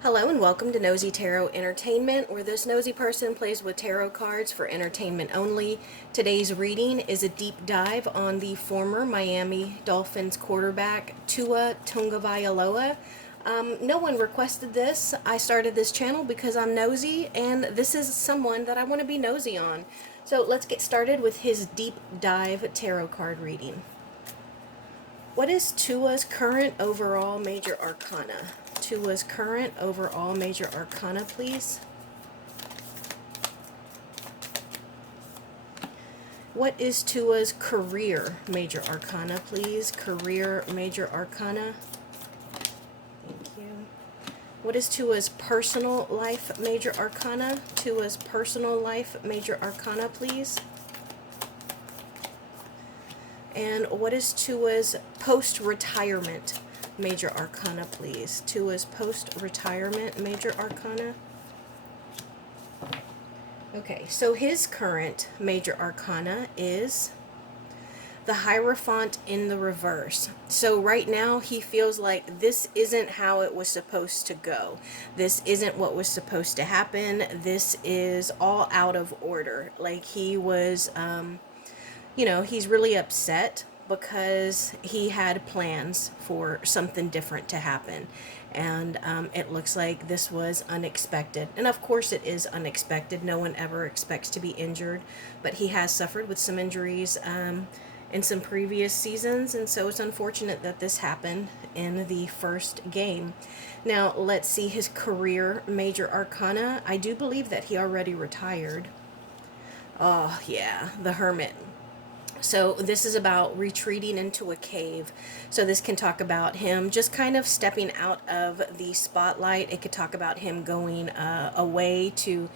Hello and welcome to Nosy Tarot Entertainment, where this nosy person plays with tarot cards for entertainment only. Today's reading is a deep dive on the former Miami Dolphins quarterback, Tua Tagovailoa. No one requested this. I started this channel because I'm nosy, and this is someone that I want to be nosy on. So let's get started with his deep dive tarot card reading. What is Tua's current overall major arcana? Tua's current overall major arcana, please. What is Tua's career major arcana, please? Career major arcana. Thank you. What is Tua's personal life major arcana? Tua's personal life major arcana, please. And what is Tua's post-retirement major arcana, please? Tua's post-retirement major arcana. Okay, so his current major arcana is the Hierophant in the reverse. So right now he feels like this isn't how it was supposed to go. This isn't what was supposed to happen. This is all out of order. Like he was... he's really upset because he had plans for something different to happen. And it looks like this was unexpected. And of course it is unexpected. No one ever expects to be injured. But he has suffered with some injuries in some previous seasons. And so it's unfortunate that this happened in the first game. Now let's see his career major arcana. I do believe that he already retired. Oh yeah, the Hermit. So this is about retreating into a cave. So this can talk about him just kind of stepping out of the spotlight. It could talk about him going away to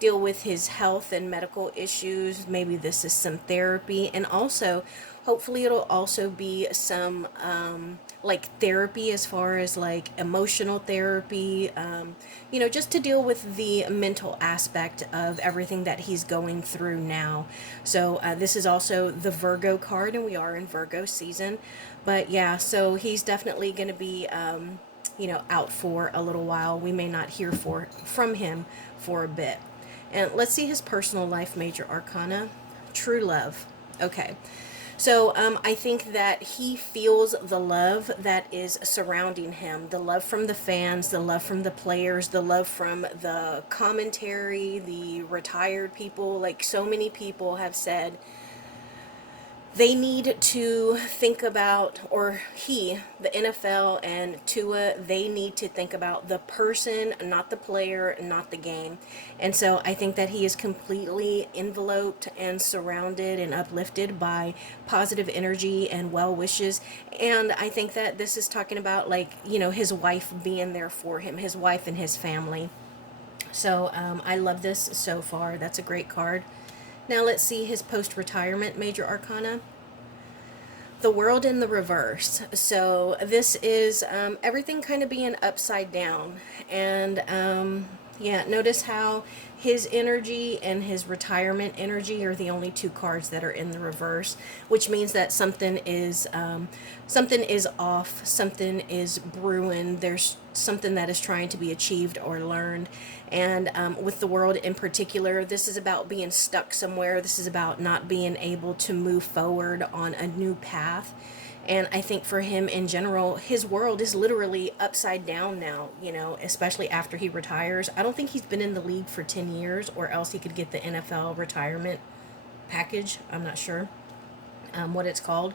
deal with his health and medical issues. Maybe this is some therapy. And also, hopefully it'll also be some like therapy as far as like emotional therapy, just to deal with the mental aspect of everything that he's going through now. So this is also the Virgo card, and we are in Virgo season. But yeah, so he's definitely going to be out for a little while. We may not hear from him for a bit. And let's see his personal life major arcana. True love. Okay. So I think that he feels the love that is surrounding him. The love from the fans, the love from the players, the love from the commentary, the retired people. Like so many people have said, they need to think about, or the NFL and Tua, they need to think about the person, not the player, not the game. And so I think that he is completely enveloped and surrounded and uplifted by positive energy and well wishes. And I think that this is talking about, like, his wife being there for him, his wife and his family. So I love this so far. That's a great card. Now let's see his post-retirement major arcana. The World in the reverse. So this is everything kind of being upside down. And notice how his energy and his retirement energy are the only two cards that are in the reverse, which means that something is off, something is brewing, there's something that is trying to be achieved or learned. And with the World in particular, this is about being stuck somewhere. This is about not being able to move forward on a new path. And I think for him in general, his world is literally upside down now, especially after he retires. I don't think he's been in the league for 10 years, or else he could get the NFL retirement package. I'm not sure what it's called.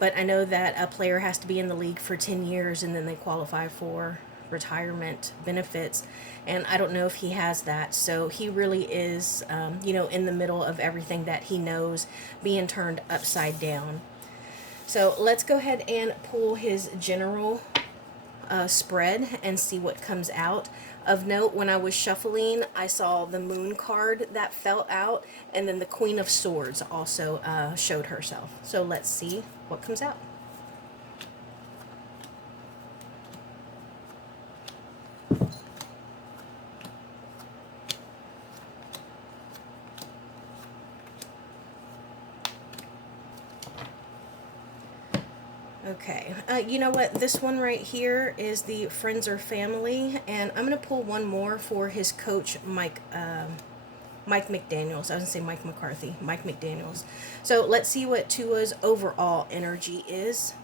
But I know that a player has to be in the league for 10 years and then they qualify for retirement benefits. And I don't know if he has that. So he really is, in the middle of everything that he knows being turned upside down. So let's go ahead and pull his general spread and see what comes out. Of note, when I was shuffling, I saw the Moon card that fell out, and then the Queen of Swords also showed herself. So let's see what comes out. Okay, you know what? This one right here is the friends or family, and I'm gonna pull one more for his coach, Mike McDaniels. I was gonna say Mike McCarthy, Mike McDaniels. So let's see what Tua's overall energy is.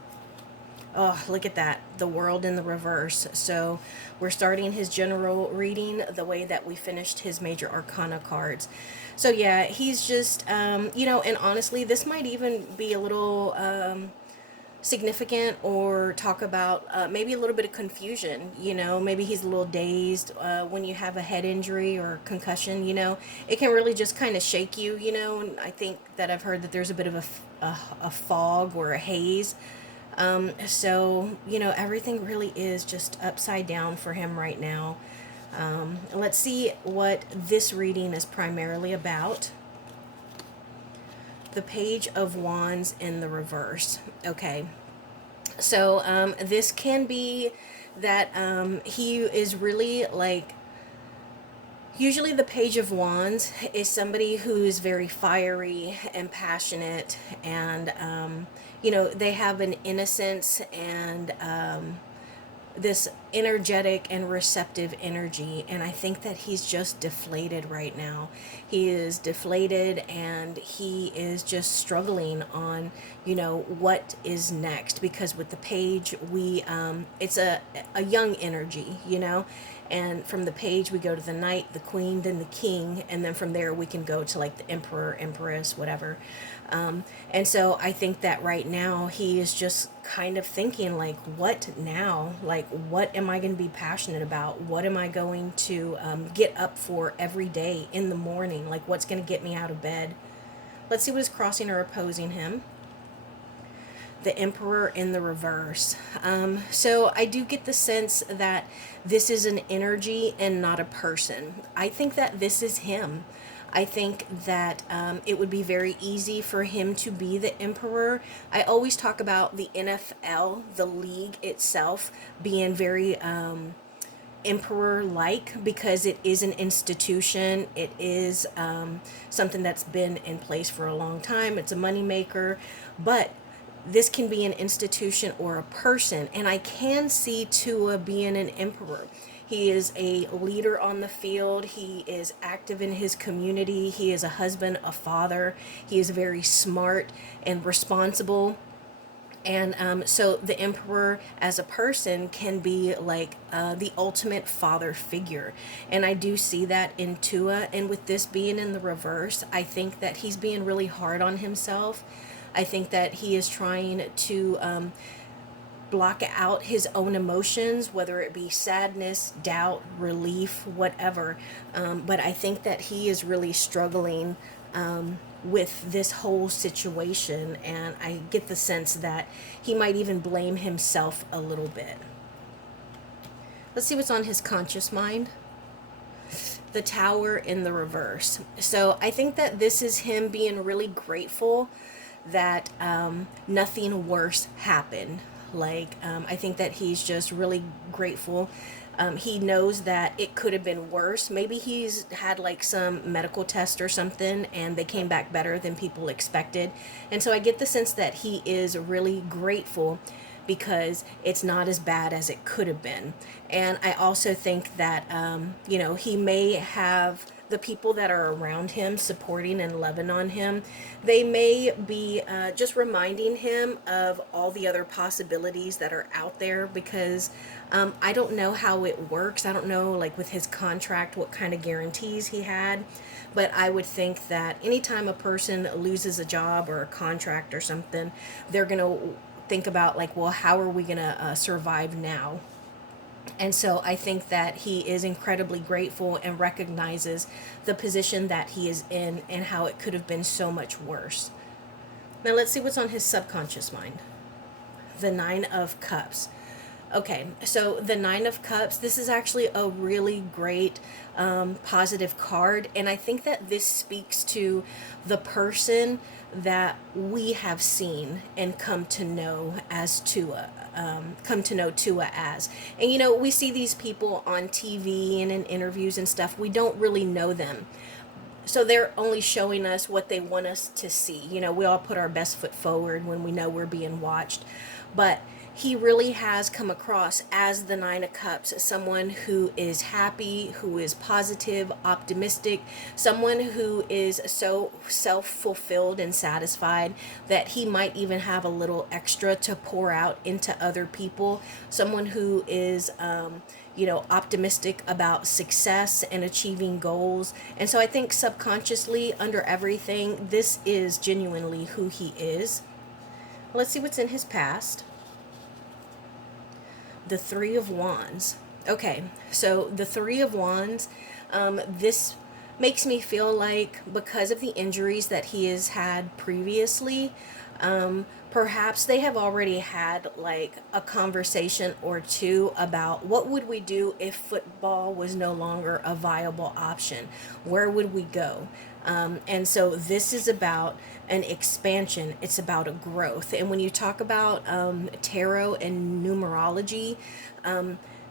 Oh, look at that. The world in the reverse. So we're starting his general reading the way that we finished his major arcana cards. So yeah, he's just, and honestly, this might even be a little significant, or talk about maybe a little bit of confusion. Maybe he's a little dazed when you have a head injury or concussion. It can really just kind of shake you. And I think that I've heard that there's a bit of a fog or a haze. So everything really is just upside down for him right now. Let's see what this reading is primarily about. The Page of Wands in the reverse. Okay. So this can be that he is really like, usually the Page of Wands is somebody who's very fiery and passionate, and they have an innocence and this energetic and receptive energy. And I think that he's just deflated right now. He is deflated, and he is just struggling on what is next, because with the page, we it's a young energy, and from the page we go to the knight, the queen, then the king, and then from there we can go to like the emperor, empress, whatever. And so I think that right now he is just kind of thinking like, what now? Like, what am I going to be passionate about? What am I going to get up for every day in the morning? Like, what's going to get me out of bed? Let's see what is crossing or opposing him. The Emperor in the reverse. So I do get the sense that this is an energy and not a person. I think that this is him. I think that it would be very easy for him to be the emperor. I always talk about the NFL, the league itself, being very emperor-like, because it is an institution. It is something that's been in place for a long time. It's a moneymaker. But this can be an institution or a person. And I can see Tua being an emperor. He is a leader on the field. He is active in his community. He is a husband, a father. He is very smart and responsible. And so the emperor as a person can be like the ultimate father figure. And I do see that in Tua. And with this being in the reverse, I think that he's being really hard on himself. I think that he is trying to block out his own emotions, whether it be sadness, doubt, relief, whatever. But I think that he is really struggling with this whole situation. And I get the sense that he might even blame himself a little bit. Let's see what's on his conscious mind. The Tower in the reverse. So I think that this is him being really grateful that nothing worse happened. Like, I think that he's just really grateful. He knows that it could have been worse. Maybe he's had like some medical test or something and they came back better than people expected. And so I get the sense that he is really grateful because it's not as bad as it could have been. And I also think that, he may have the people that are around him supporting and loving on him. They may be just reminding him of all the other possibilities that are out there, because I don't know how it works. I don't know, like with his contract, what kind of guarantees he had. But I would think that anytime a person loses a job or a contract or something, they're going to think about like, well, how are we going to survive now? And so I think that he is incredibly grateful and recognizes the position that he is in and how it could have been so much worse. Now let's see what's on his subconscious mind. The Nine of Cups. Okay, so the Nine of Cups, this is actually a really great positive card. And I think that this speaks to the person that we have seen and come to know as Tua. Come to know Tua as. And we see these people on TV and in interviews and stuff. We don't really know them. So they're only showing us what they want us to see. We all put our best foot forward when we know we're being watched. but he really has come across as the Nine of Cups, someone who is happy, who is positive, optimistic, someone who is so self-fulfilled and satisfied that he might even have a little extra to pour out into other people, someone who is optimistic about success and achieving goals. And so I think subconsciously, under everything, this is genuinely who he is. Let's see what's in his past. The Three of Wands. Okay, so the Three of Wands, this makes me feel like because of the injuries that he has had previously, perhaps they have already had like a conversation or two about what would we do if football was no longer a viable option? Where would we go? And so this is about an expansion. It's about a growth. And when you talk about tarot and numerology,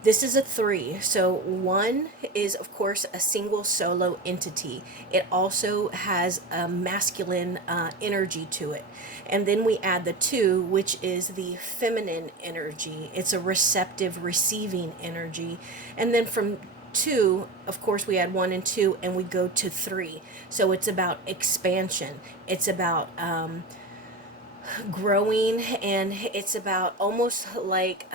this is a three. So one is, of course, a single solo entity. It also has a masculine energy to it. And then we add the two, which is the feminine energy. It's a receptive, receiving energy. And then from two, of course, we add one and two, and we go to three. So it's about expansion. It's about growing, and it's about almost like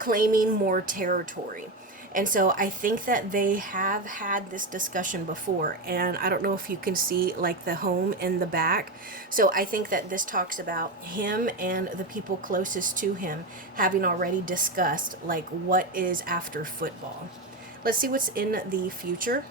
claiming more territory. And so I think that they have had this discussion before, and I don't know if you can see like the home in the back. So I think that this talks about him and the people closest to him having already discussed like what is after football. Let's see what's in the future.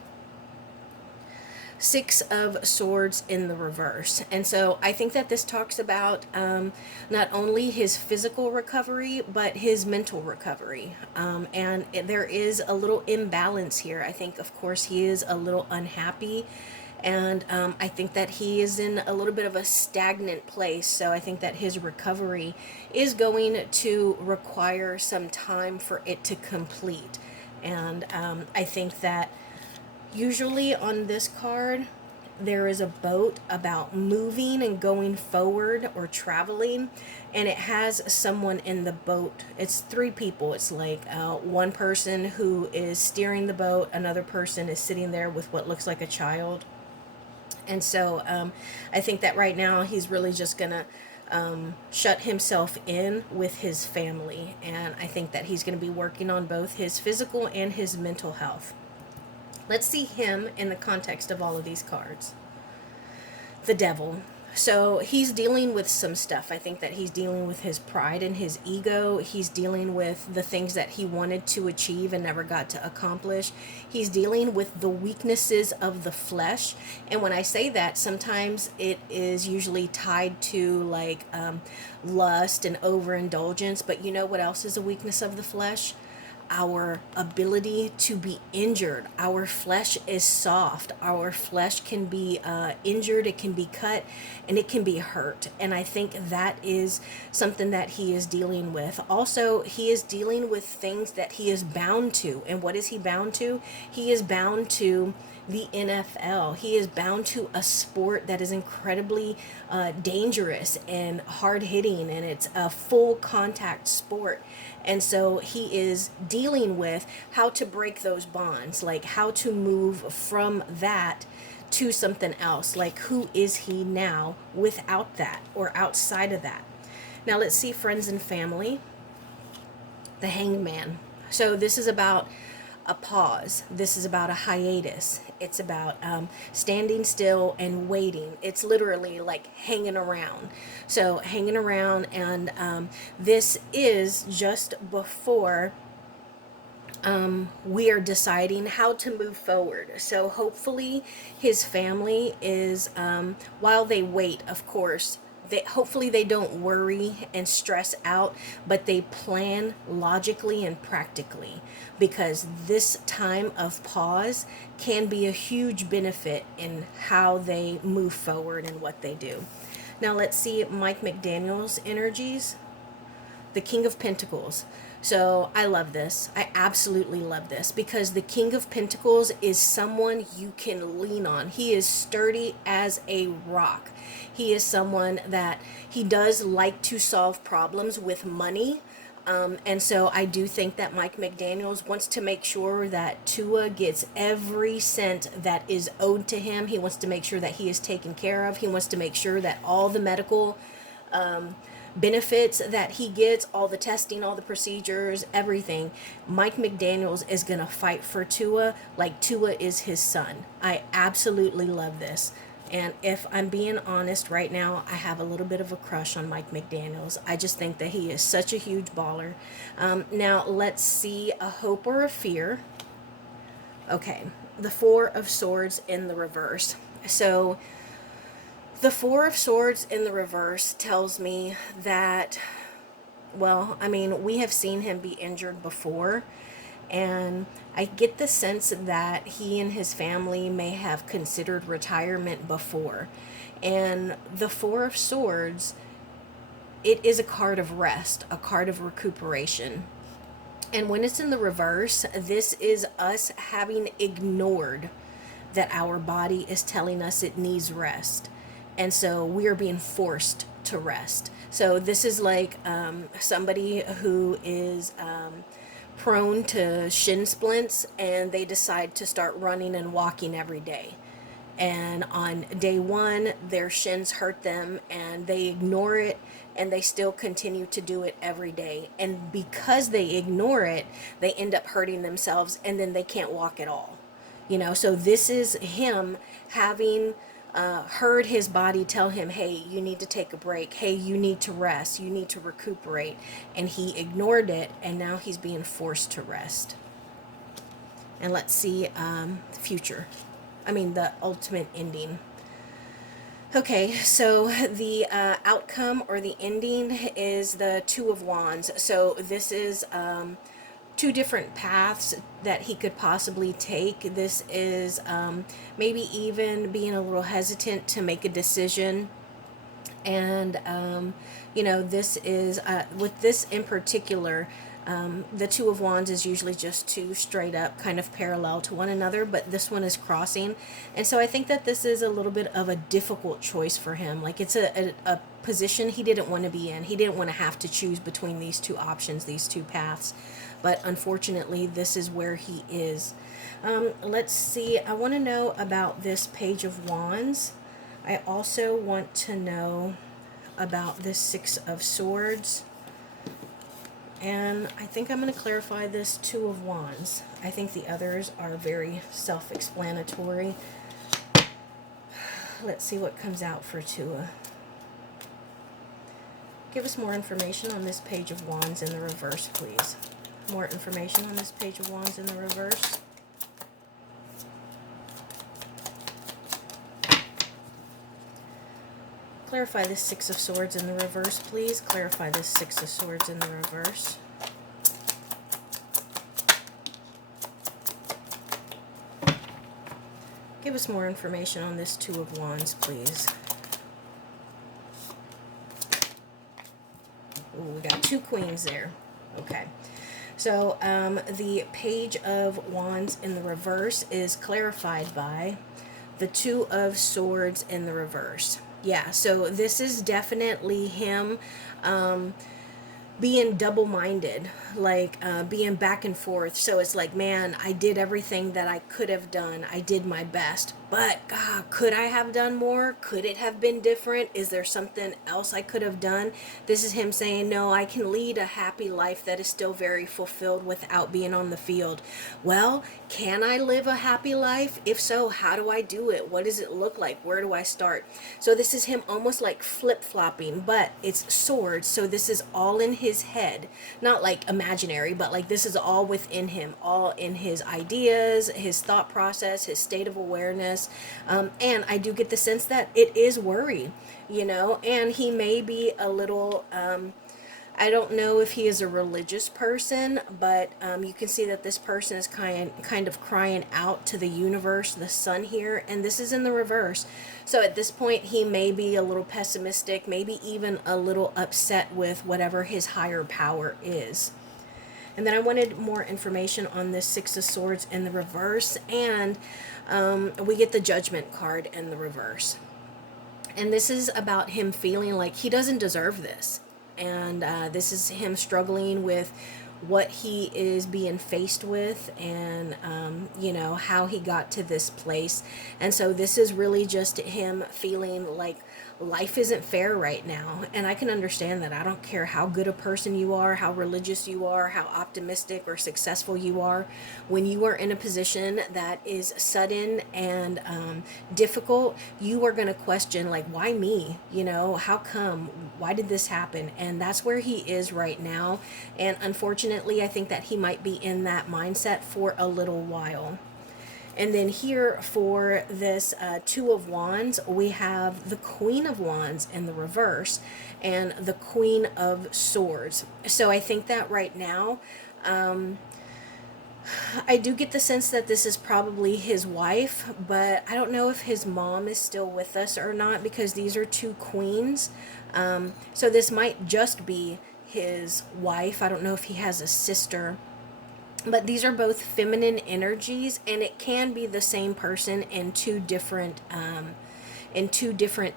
Six of Swords in the reverse. And so I think that this talks about not only his physical recovery, but his mental recovery. There is a little imbalance here. I think, of course, he is a little unhappy. And I think that he is in a little bit of a stagnant place. So I think that his recovery is going to require some time for it to complete. And I think that usually on this card, there is a boat about moving and going forward or traveling, and it has someone in the boat. It's three people. It's like one person who is steering the boat, another person is sitting there with what looks like a child. And so I think that right now he's really just going to shut himself in with his family. And I think that he's going to be working on both his physical and his mental health. Let's see him in the context of all of these cards. The Devil. So he's dealing with some stuff. I think that he's dealing with his pride and his ego. He's dealing with the things that he wanted to achieve and never got to accomplish. He's dealing with the weaknesses of the flesh. And when I say that, sometimes it is usually tied to like lust and overindulgence. But you know what else is a weakness of the flesh? Our ability to be injured. Our flesh is soft. Our flesh can be injured, it can be cut, and it can be hurt. And I think that is something that he is dealing with. Also, he is dealing with things that he is bound to. And what is he bound to? He is bound to the NFL. He is bound to a sport that is incredibly dangerous and hard hitting, and it's a full contact sport. And so he is dealing with how to break those bonds, like how to move from that to something else. Like, who is he now without that or outside of that? Now let's see friends and family. The Hangman. So this is about a pause. This is about a hiatus. It's about standing still and waiting. It's literally like hanging around. So hanging around, and this is just before we are deciding how to move forward. So hopefully his family is, while they wait, of course, hopefully they don't worry and stress out, but they plan logically and practically, because this time of pause can be a huge benefit in how they move forward and what they do. Now let's see Mike McDaniel's energies. The King of Pentacles. So I love this. I absolutely love this because the King of Pentacles is someone you can lean on. He is sturdy as a rock. He is someone that he does like to solve problems with money. And so I do think that Mike McDaniels wants to make sure that Tua gets every cent that is owed to him. He wants to make sure that he is taken care of. He wants to make sure that all the medical benefits that he gets, all the testing, all the procedures, everything. Mike McDaniels is going to fight for Tua like Tua is his son. I absolutely love this. And if I'm being honest right now, I have a little bit of a crush on Mike McDaniels. I just think that he is such a huge baller. Now, let's see a hope or a fear. Okay, the Four of Swords in the reverse. So, the Four of Swords in the reverse tells me that, well, I mean, we have seen him be injured before, and I get the sense that he and his family may have considered retirement before. And the Four of Swords, it is a card of rest, a card of recuperation. And when it's in the reverse, this is us having ignored that our body is telling us it needs rest. And so we are being forced to rest. So this is like somebody who is prone to shin splints and they decide to start running and walking every day. And on day one, their shins hurt them and they ignore it and they still continue to do it every day. And because they ignore it, they end up hurting themselves and then they can't walk at all. So this is him having heard his body tell him, hey, you need to take a break. Hey, you need to rest. You need to recuperate. And he ignored it, and now he's being forced to rest. And let's see the future. The ultimate ending. Okay, so the outcome or the ending is the Two of Wands. So this is two different paths that he could possibly take. This is maybe even being a little hesitant to make a decision. And, this is, with this in particular, the Two of Wands is usually just two straight up kind of parallel to one another, but this one is crossing. And so I think that this is a little bit of a difficult choice for him. Like it's a position he didn't want to be in. He didn't want to have to choose between these two options, these two paths. But unfortunately, this is where he is. Let's see. I want to know about this Page of Wands. I also want to know about this Six of Swords. And I think I'm going to clarify this Two of Wands. I think the others are very self-explanatory. Let's see what comes out for Tua. Give us more information on this Page of Wands in the reverse, please. More information on this Page of Wands in the reverse. Clarify this Six of Swords in the reverse, please. Clarify this Six of Swords in the reverse. Give us more information on this Two of Wands, please. Ooh, we got two queens there. Okay. So the Page of Wands in the reverse is clarified by the Two of Swords in the reverse. Yeah, so this is definitely him being double-minded, like being back and forth. So it's like, man, I did everything that I could have done. I did my best. But, God, could I have done more? Could it have been different? Is there something else I could have done? This is him saying, no, I can lead a happy life that is still very fulfilled without being on the field. Well, can I live a happy life? If so, how do I do it? What does it look like? Where do I start? So this is him almost like flip-flopping, but it's swords, so this is all in his head. Not like imaginary, but like this is all within him, all in his ideas, his thought process, his state of awareness. And I do get the sense that it is worry, and he may be a little, I don't know if he is a religious person, but you can see that this person is kind of crying out to the universe, the sun here, and this is in the reverse. So at this point, he may be a little pessimistic, maybe even a little upset with whatever his higher power is. And then I wanted more information on this Six of Swords in the reverse, and we get the Judgment card in the reverse. And this is about him feeling like he doesn't deserve this. And this is him struggling with what he is being faced with, and how he got to this place. And so this is really just him feeling like life isn't fair right now. And I can understand that. I don't care how good a person you are, how religious you are, how optimistic or successful you are. When you are in a position that is sudden and difficult, you are going to question, like, why me? How come? Why did this happen? And that's where he is right now. And unfortunately, I think that he might be in that mindset for a little while. And then here for this Two of Wands, we have the Queen of Wands in the reverse and the Queen of Swords. So I think that right now, I do get the sense that this is probably his wife, but I don't know if his mom is still with us or not, because these are two queens. So this might just be his wife. I don't know if he has a sister. But these are both feminine energies, and it can be the same person in two different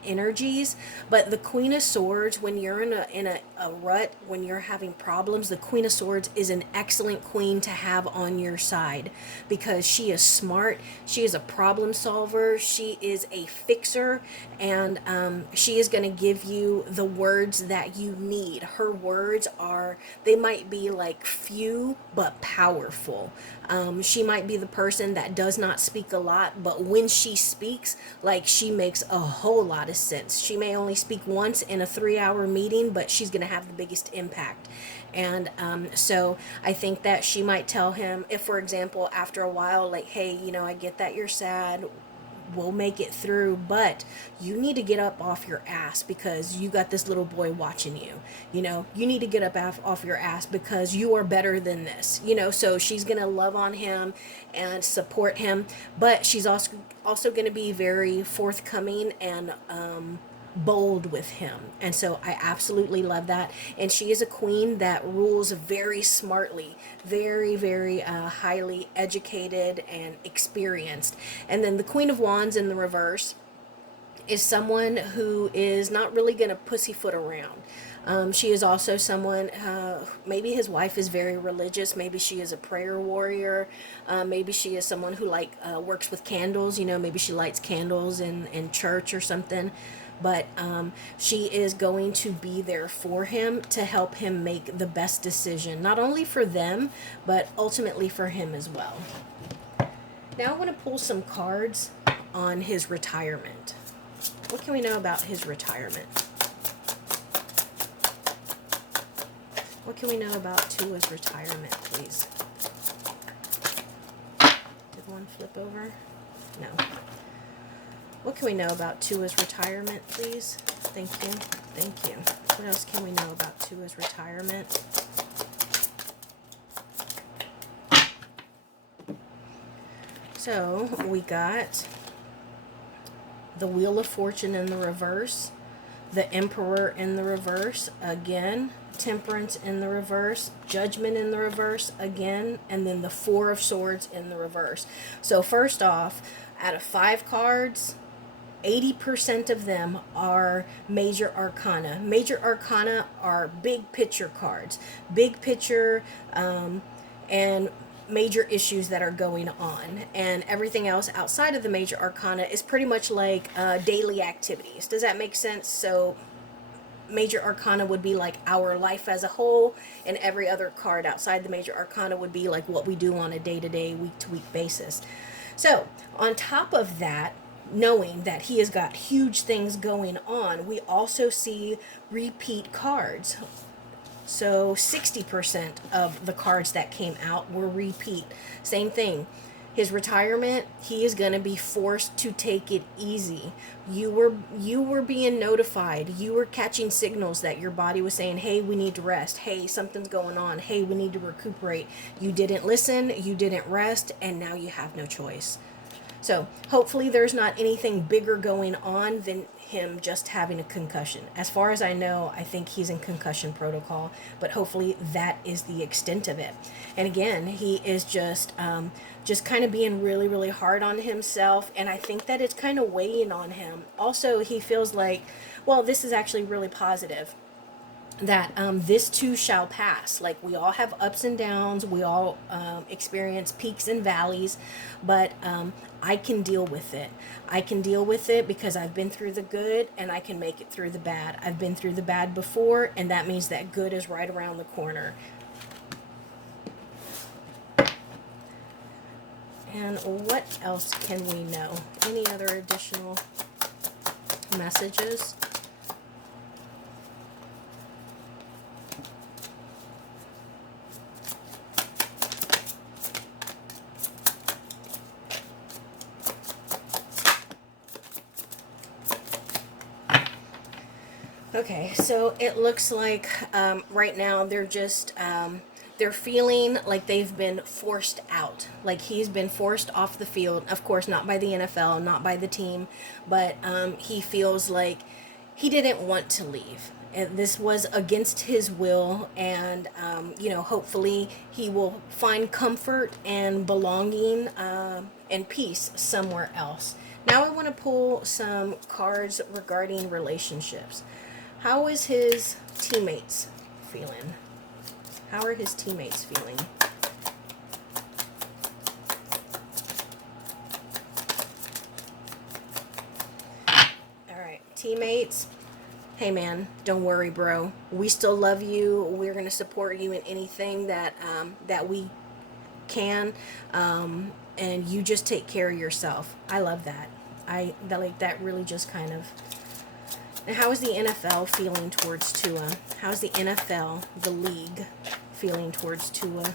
energies. But the Queen of Swords, when you're in a rut, when you're having problems, the Queen of Swords is an excellent queen to have on your side, because she is smart, she is a problem solver, she is a fixer, and she is going to give you the words that you need. Her words they might be like few but powerful. She might be the person that does not speak a lot, but when she speaks, like, she makes a whole lot of sense. She may only speak once in a 3-hour meeting, but she's going to have the biggest impact. And so I think that she might tell him, if, for example, after a while, like, hey, I get that you're sad, we'll make it through, but you need to get up off your ass, because you got this little boy watching you. You need to get up off your ass, because you are better than this. So she's gonna love on him and support him, but she's also gonna be very forthcoming and bold with him. And so I absolutely love that. And she is a queen that rules very smartly, very, very highly educated and experienced. And then the Queen of Wands in the reverse is someone who is not really going to pussyfoot around. She is also someone, maybe his wife is very religious. Maybe she is a prayer warrior. Maybe she is someone who works with candles. Maybe she lights candles in church or something. But she is going to be there for him to help him make the best decision, not only for them, but ultimately for him as well. Now I want to pull some cards on his retirement. What can we know about his retirement? What can we know about Tua's retirement, please? Did one flip over? No. What can we know about Tua's retirement, please? Thank you. Thank you. What else can we know about Tua's retirement? So we got the Wheel of Fortune in the reverse, the Emperor in the reverse again, Temperance in the reverse, Judgment in the reverse again, and then the Four of Swords in the reverse. So first off, out of 5 cards, 80% of them are major arcana. Major arcana are big picture cards. Big picture and major issues that are going on. And everything else outside of the major arcana is pretty much like daily activities. Does that make sense? So major arcana would be like our life as a whole, and every other card outside the major arcana would be like what we do on a day-to-day, week-to-week basis. So on top of that, knowing that he has got huge things going on, we also see repeat cards. So 60% of the cards that came out were repeat. Same thing. His retirement, he is going to be forced to take it easy. You were being notified. You were catching signals that your body was saying, hey, we need to rest. Hey, something's going on. Hey, we need to recuperate. You didn't listen. You didn't rest. And now you have no choice. So hopefully there's not anything bigger going on than him just having a concussion. As far as I know, I think he's in concussion protocol, but hopefully that is the extent of it. And again, he is just kind of being really, really hard on himself, and I think that it's kind of weighing on him. Also, he feels like, well, this is actually really positive, that this too shall pass. Like, we all have ups and downs, we all experience peaks and valleys, but I can deal with it. I can deal with it because I've been through the good, and I can make it through the bad. I've been through the bad before, and that means that good is right around the corner. And what else can we know? Any other additional messages? Okay, so it looks like right now they're feeling like they've been forced out. Like, he's been forced off the field. Of course, not by the NFL, not by the team, but he feels like he didn't want to leave. And this was against his will, and hopefully he will find comfort and belonging and peace somewhere else. Now I want to pull some cards regarding relationships. How is his teammates feeling? How are his teammates feeling? All right, teammates. Hey man, don't worry, bro. We still love you. We're gonna support you in anything that we can, and you just take care of yourself. I love that. That really just kind of. Now, how is the NFL feeling towards Tua? How's the NFL, the league, feeling towards Tua?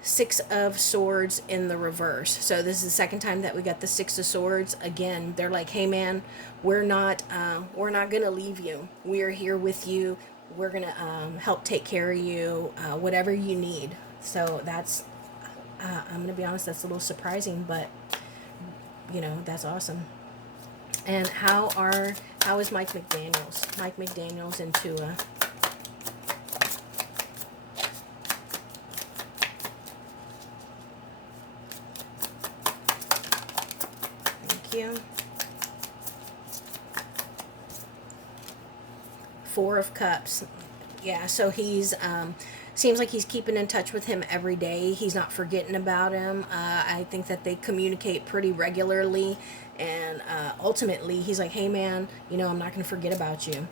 Six of Swords in the reverse. So this is the second time that we got the Six of Swords. Again, they're like, hey man, we're not gonna leave you. We're here with you. We're gonna help take care of you, whatever you need. So that's, I'm gonna be honest, that's a little surprising, but that's awesome. And how is Mike McDaniels? Mike McDaniels and Tua. Thank you. Four of Cups. Yeah, so he's seems like he's keeping in touch with him every day. He's not forgetting about him. I think that they communicate pretty regularly, and ultimately he's like, hey man, I'm not going to forget about you.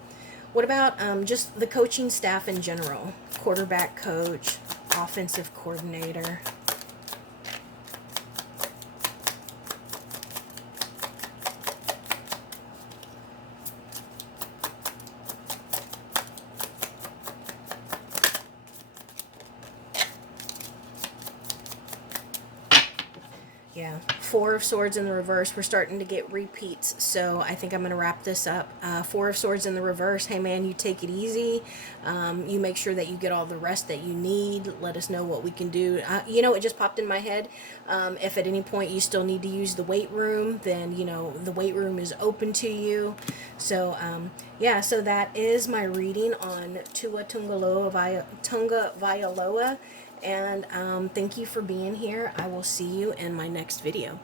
What about just the coaching staff in general? Quarterback coach, offensive coordinator. Yeah, Four of Swords in the reverse. We're starting to get repeats, so I think I'm going to wrap this up. Four of Swords in the reverse. Hey man, you take it easy. You make sure that you get all the rest that you need. Let us know what we can do. It just popped in my head. If at any point you still need to use the weight room, then the weight room is open to you. So yeah, so that is my reading on Tua Tagovailoa. And thank you for being here. I will see you in my next video.